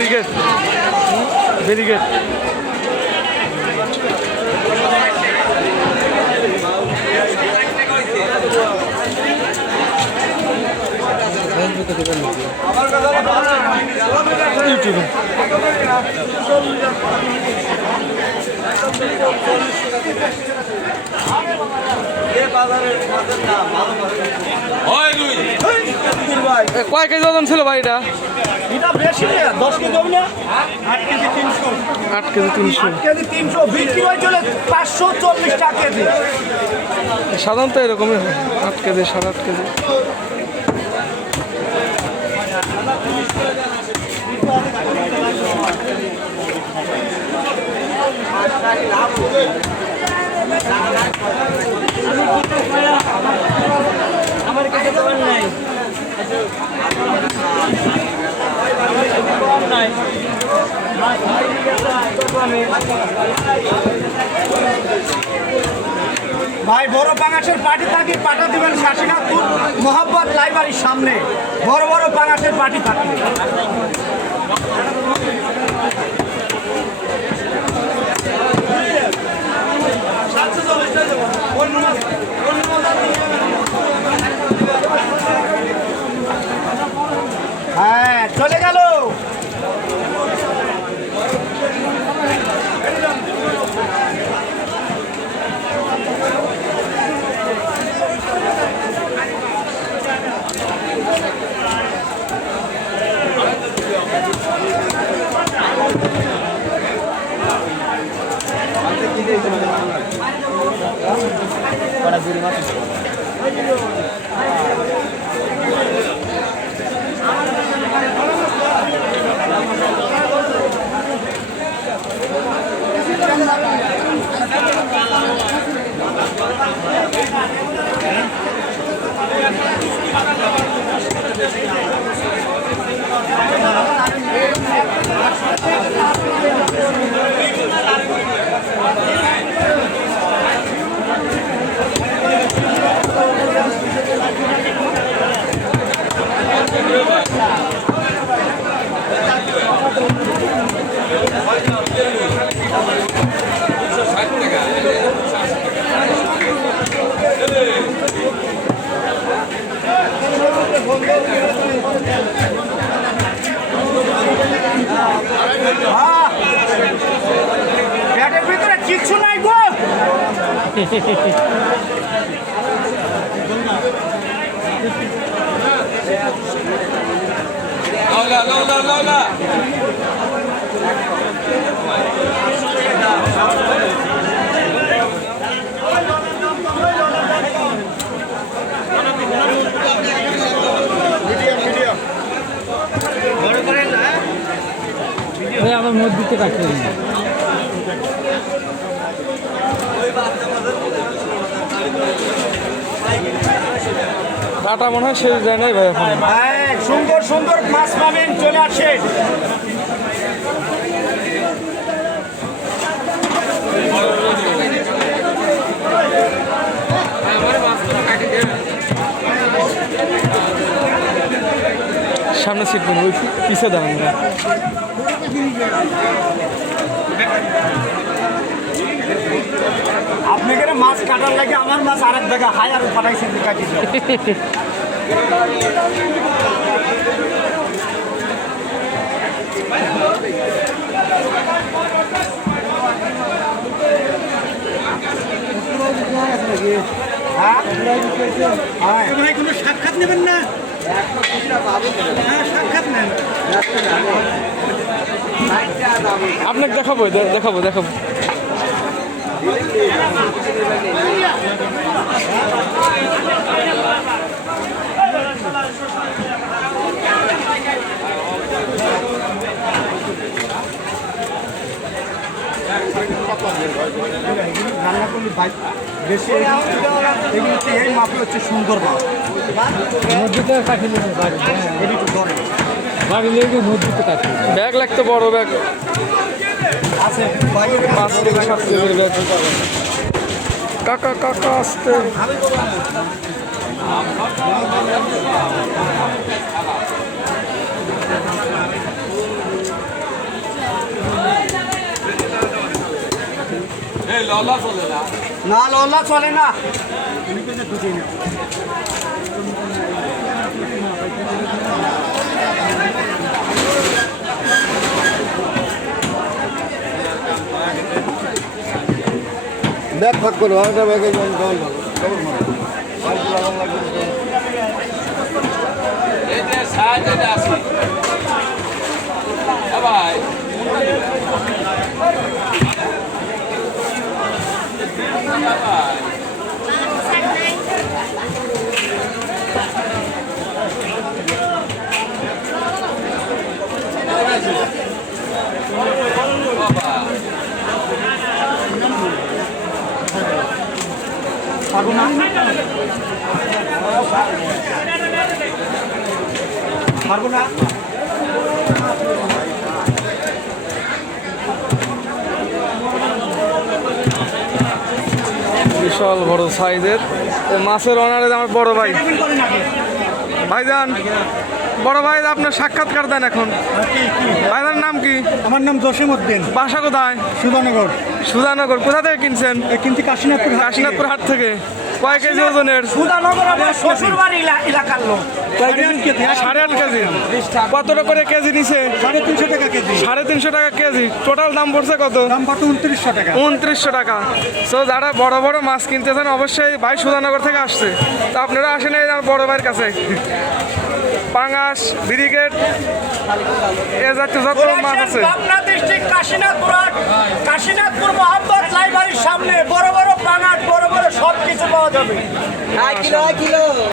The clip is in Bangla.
ব্যারিকেড ব্যারিকেড ইউটিউবে কয় কেজি ওজন ছিল ভাই এটা? এটা বেশি না 10 কেজি হবে না 8 কেজি 300 8 কেজি 300 8 কেজি 300 বিক্রি হয় চলে 540 টাকা কেজি সাধারণত এরকমই হয় 8 কেজি 8.5 কেজি আমার কাছে তো নাই ভাই বড় পাঙাশের পার্টি থাকি পাঠা দিবেন শাসিনাথপুর মোহাম্মদ লাইব্রেরির সামনে বড় বড় পাঙাশের পার্টি থাকে হ্যাঁ চলে গেল ব্যাটের ভিতরে কিচ্ছু নাই গো আমার মসজিদে কাটতে কাটা মনে হয় শেষ যায় নাই ভাই এখন সুন্দর সুন্দর মাছ পাবেন চলে আসে সামনে সিট নেই ওই পিছে দাঁড়ান আপনাকে মাছ কাটার লাগে আমার মাছ আরেক জায়গা হাই আর পাঠাইছে কাটি ভাই কোনো সাক্ষাৎ নেবেন না সাক্ষাৎ নেন আপনাকে দেখাবো দেখাবো দেখাবো রান্না করলে বেশি এগুলো হচ্ছে এই মাপে হচ্ছে সুন্দর মাছ মসজিদে কাঠি নেবে বাড়ি এটি একটু ধরে বাড়ি লেগে মসজিদে কাঠি ব্যাগ লাগতো বড় ব্যাগ আছে 5 থেকে 7 কেজির ব্যাগ কাকা কাকা আসতে না লল্লা চলে না। দেখ ভাগ করো আরেকটা ব্যাগে জল ভাই পারবো না, পারবো না। বিশাল বড় সাইজের মাছের অনারে আমার বড় ভাই। ভাইজান বড় ভাই আপনার সাক্ষাৎকার দেন এখন। ভাইজান নাম কি? আমার নাম জসিম উদ্দিন, বাসা কোথায়? সুধানগর। সুধানগর। কোথা থেকে কিনছেন? কিন্তু কাশীনাথপুর কাশীনাথপুর হাট থেকে। কয় কেজি ওজনের? সুধানগর আমার শ্বশুর বাড়ি এলাকার লোক। 8.5 কেজি। কত করে কেজি নিছে? 350 টাকা কেজি। 350 টাকা কেজি। টোটাল দাম পড়ছে কত? দাম কত? 2900 টাকা। 2900 টাকা। সো যারা বড় বড় মাছ কিনতেছেন অবশ্যই ভাই সুধানগর থেকে আসছে, তো আপনারা আসেন এই আমার বড় ভাইয়ের কাছে। পাঙাশ, ব্রিগেড এ জাতীয় যত মাছ আছে। পাবনা ডিস্ট্রিক্ট কাশীনাথপুর মোহাম্মদ লাইব্রেরির সামনে বড় বড় পাঙাশ, বড় বড় সব কিছু পাওয়া যাবে।